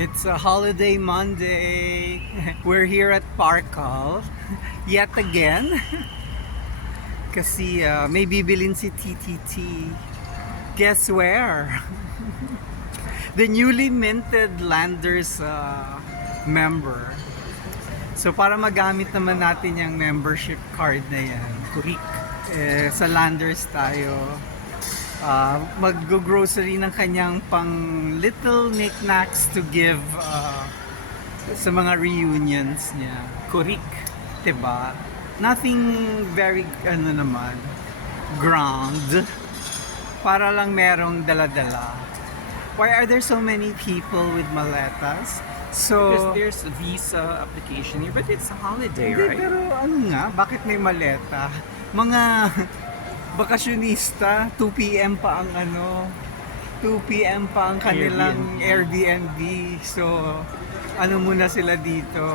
It's a holiday Monday. We're here at Parkal yet again. Kasi may bibilin si TTT. Guess where? The newly minted Landers member. So para magamit naman natin yung membership card na yan, Kurik, sa Landers tayo. Mag-grocery ng kanyang pang little knickknacks to give sa mga reunions niya. Kurik, diba? Nothing very, grand. Para lang merong dala-dala. Why are there so many people with maletas? So, Because there's a visa application here, but it's a holiday, hindi, right? pero bakit may maleta? Mga bakasyonista, 2 p.m. pa ang 2 p.m. pa ang kanilang Airbnb. So, muna sila dito?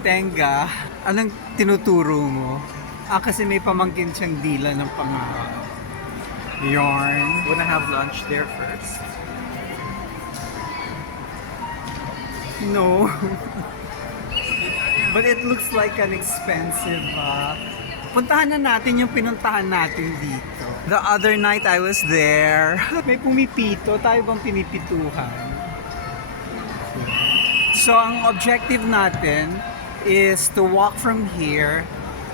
Tenga, anong tinuturo mo? Kasi may pamangkin siyang dila ng yarn. Wanna have lunch there first? No. But it looks like an expensive puntahan na natin yung pinuntahan natin dito. The other night I was there. May pumipito. Tayo bang pinipituhan? So ang objective natin is to walk from here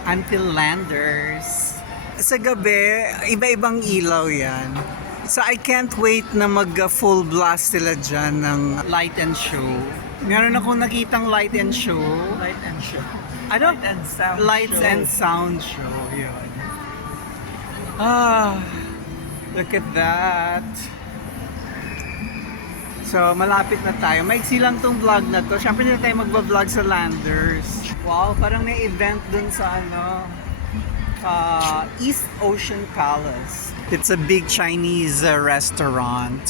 until Landers. Sa gabi, iba-ibang ilaw yan. So I can't wait na mag-full blast sila dyan ng light and show. Meron akong nakitang light and show. Light and show. Lights and sound show. Yun. Look at that. So, malapit na tayo. Maiksi lang tong vlog na to. Siyempre na tayo magbablog sa Landers. Wow, parang may event dun sa East Ocean Palace. It's a big Chinese restaurant.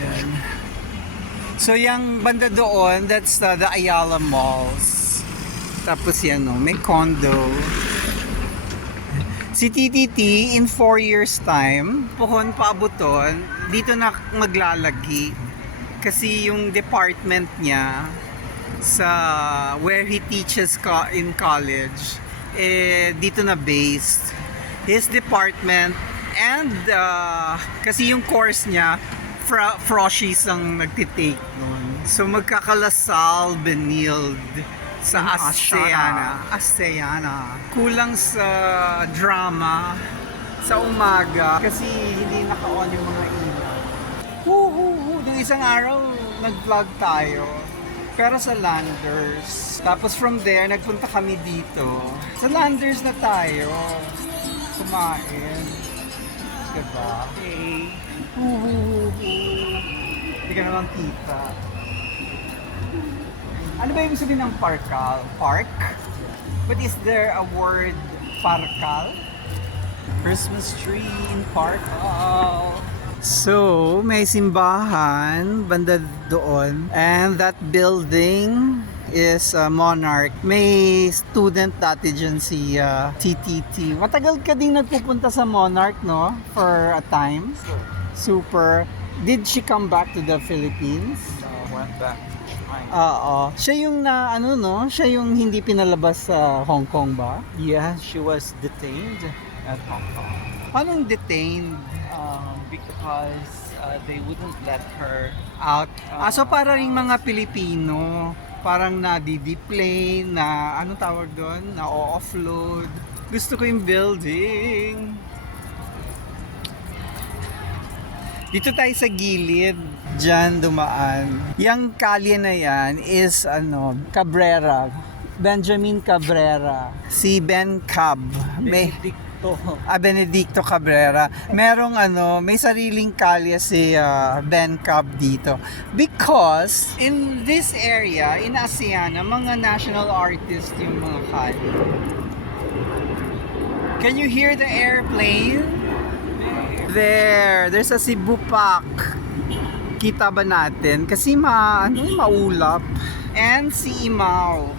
Yan. So, yung banda doon, that's the Ayala Malls. Tapos yan, may condo. Si TTT, in 4 years time, pohon paabuton, dito na maglalagi. Kasi yung department niya sa where he teaches in college, dito na based. His department and kasi yung course niya, Froshies ang nagtitake nun. So magkakalasal, Benilde sa ASEANA. Kulang sa drama sa umaga kasi hindi naka-on yung mga ilaw. Nung isang araw, nag-vlog tayo. Pero sa Landers. Tapos from there, nagpunta kami dito. Sa Landers na tayo. Kumain. Diba? Hey. Hindi ka naman kita. Ano ba ibig sabihin ng Parkal? Park? But is there a word Parkal? Christmas tree in Parkal. So, may simbahan banda doon. And that building is Monarch. May student dati dyan si TTT. Matagal ka din nagpupunta sa Monarch, no? For a time. Super. Did she come back to the Philippines? Went back. Oo. Siya yung siya yung hindi pinalabas sa Hong Kong ba? Yeah, she was detained at Hong Kong. Paano detained? Because they wouldn't let her Out. So para ring mga Pilipino, parang na-deplane, na anong tawag doon? Na-offload. Gusto ko yung building. Dito tayo sa gilid, dyan dumaan. Yang kalye na yan is Cabrera. Benjamin Cabrera. Si Ben Cab. Benedicto Cabrera. Merong may sariling kalye si Ben Cab dito. Because in this area, in ASEAN, mga national artists yung mga kalye. Can you hear the airplane? There's a Cebu Pac. Kita ba natin? Kasi maulap. And si Imao.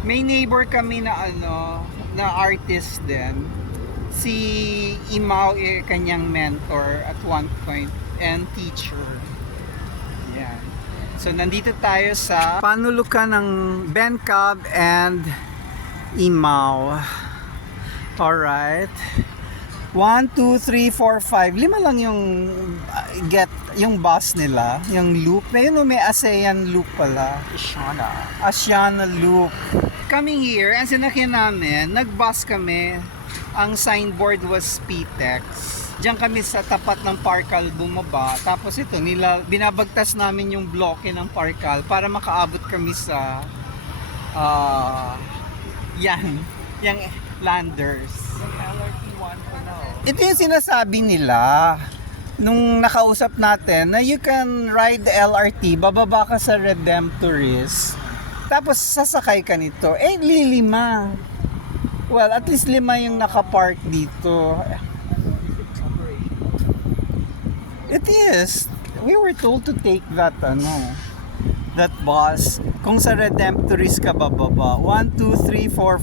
May neighbor kami na na artist din. Si Imao kanyang mentor at one point and teacher. Yan. So nandito tayo sa panulukan ng Ben Cab and Imao. Alright. 1, 2, 3, 4, 5. 5 lang yung yung bus nila, yung loop. May ASEAN loop pala. Asiana loop. Coming here, ang sinakyan namin, nag-bus kami. Ang signboard was PTEX. Diyan kami sa tapat ng Parkal bumaba. Tapos ito, binabagtas namin yung bloke ng Parkal para makaabot kami sa yung Landers. Ito yung sinasabi nila nung nakausap natin na you can ride the LRT, bababa ka sa Redemptorist, tapos sasakay ka nito. Lilima. Well, at least 5 yung nakapark dito. It is. We were told to take that bus. Kung sa Redemptorist ka bababa. 1, 2, 3, 4,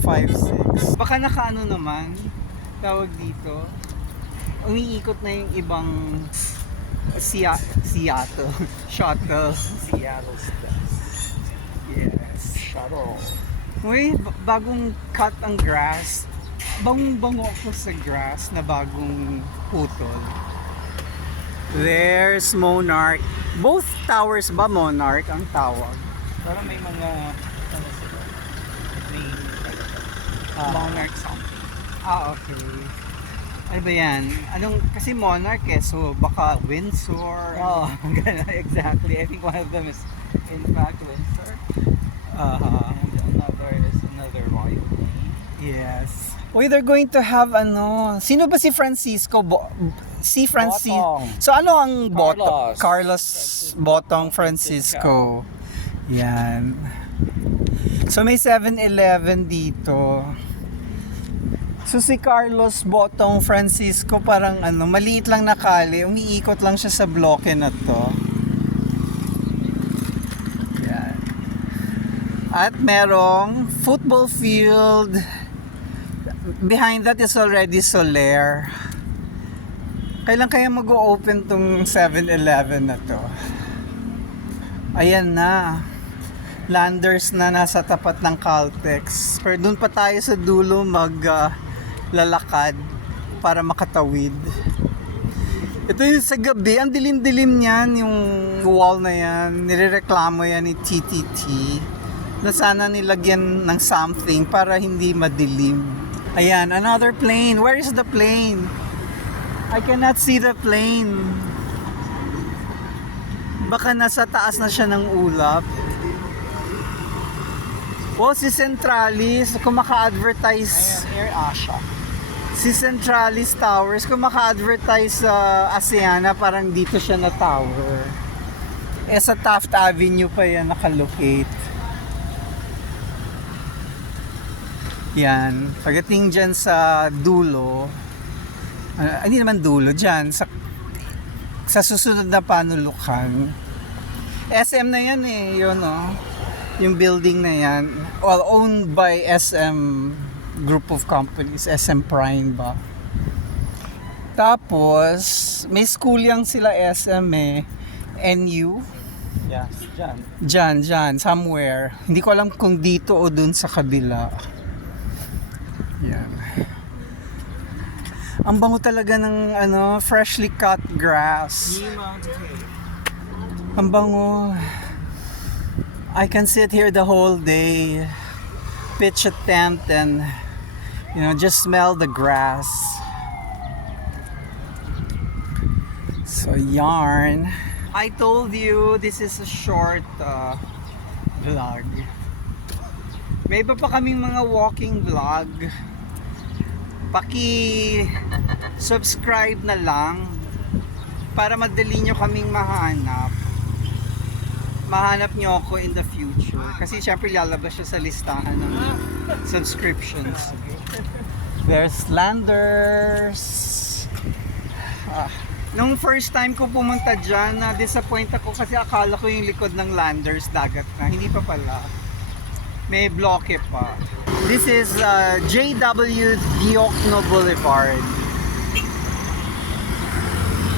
5, 6. Baka nakaano naman, tawag dito, umiikot na yung ibang Seattle. Shuttle. Seattle steps. Yes. Shuttle. Uy, bagong cut ang grass. Bangong-bango ako sa grass na bagong putol. There's Monarch. Both towers ba Monarch ang tawag? Parang may mga may Monarch something. Okay. Ano ba yan? Kasi Monarch so baka Windsor. Oh, exactly. I think one of them is in fact Windsor. And another is another royal plane. Yes. Uy, they're going to have sino ba si Francisco? Botong. So ano ang Botong? Carlos. Carlos Botong Francisco. Yan. So may 7-Eleven dito. So si Carlos Botong Francisco parang maliit lang na kali, umiikot lang siya sa bloke na to. Yan. At merong football field. Behind that is already Soler. Kailan kaya mag-o-open tong 7-Eleven na to? Ayan na. Landers na nasa tapat ng Caltex. Pero doon pa tayo sa dulo lalakad para makatawid. Ito yung sa gabi, ang dilim-dilim niyan, yung wall na yan. Nirereklamo yan ni TTT na sana nilagyan ng something para hindi madilim. Ayan, another plane. Where is the plane? I cannot see the plane. Baka nasa taas na siya ng ulap. Wow, si Centralis, kung maka-advertise. Ayan, Air Asia. Si Centralis Towers, kung maka-advertise sa ASEAN, parang dito siya na tower. Sa Taft Avenue pa yan nakalocate. Yan. Pagdating dyan sa dulo, hindi naman dulo, dyan, sa susunod na panulukan. SM na yan yun yung building na yan. Well, owned by SM group of companies, SM Prime ba. Tapos, may school yang sila SM NU. Yes, dyan. Somewhere. Hindi ko alam kung dito o dun sa kabila. Yan. Ang bango talaga ng freshly cut grass. Ang bango. I can sit here the whole day, pitch a tent and just smell the grass. So yarn. I told you this is a short vlog. May iba pa kaming mga walking vlog. Paki-subscribe na lang para madali nyo kaming mahanap. Mahanap nyo ako in the future. Kasi syempre lalabas siya sa listahan ng subscriptions. There's Landers. Nung first time ko pumunta dyan, na-disappoint ako kasi akala ko yung likod ng Landers dagat na. Hindi pa pala. May bloke pa. This is JW Diokno Boulevard.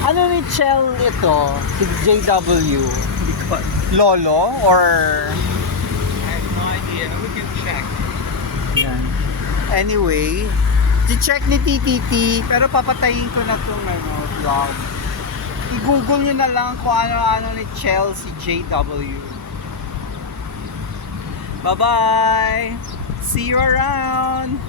Ano ni Chel ito? Si JW? Lolo? Or... I have no idea. We can check. Yan. Anyway, check ni TTT, pero papatayin ko na itong vlog. I-google nyo na lang kung ano-ano ni Chelsea JW. Bye-bye! See you around!